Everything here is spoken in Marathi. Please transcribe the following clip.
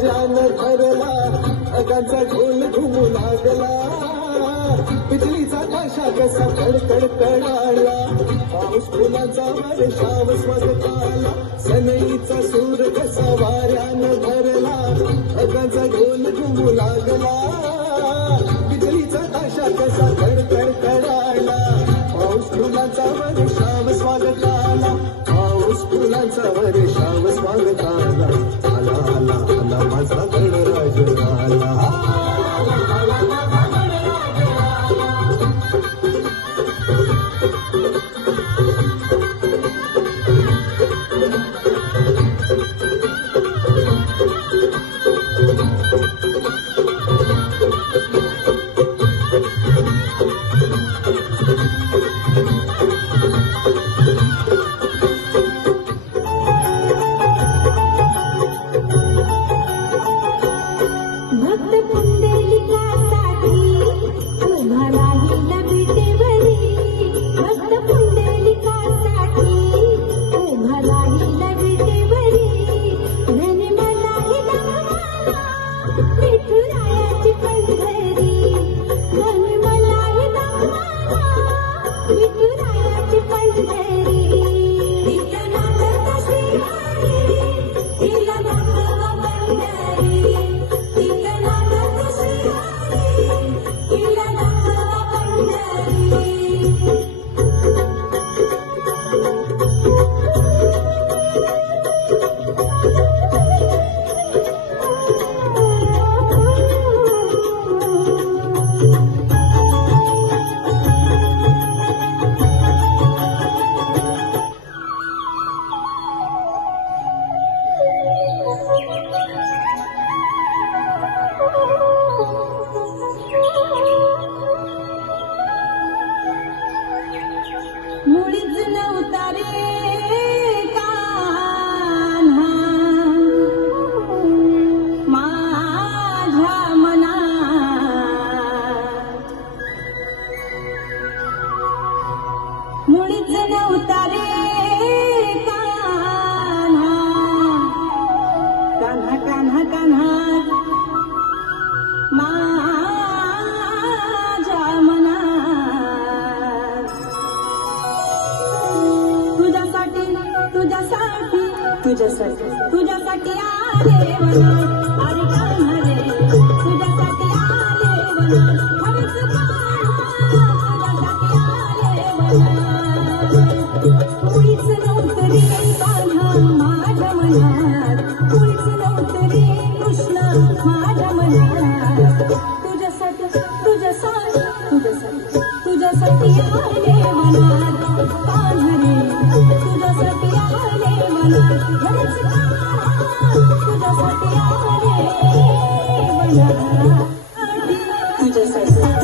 भरला अगांचा ढोल घुमू लागला. बिजलीचा ताशा कसा कडकड कडाळला पाऊस फुलाचा वर्षाव स्वगताला. सनईचा सूर कसा वाऱ्यानं भरला. अगांचा ढोल घुमू लागला. बिजलीचा ताशा कसा कडकड कडाळला पाऊस फुलाचा वर्षाव स्वागताला. पाऊस फुलाचा वर मुळीच नव्हता रे कान्हा. माझ्या मनात मुळीच नव्हता तुझ्यासाठी तुझ्यासाठी कृष्ण तुझ्यासाठी तुझ्यासाठी तुझ्यासाठी तुझ्यासाठी आले मनात कान्हा तुझ्यासाठी आले मनात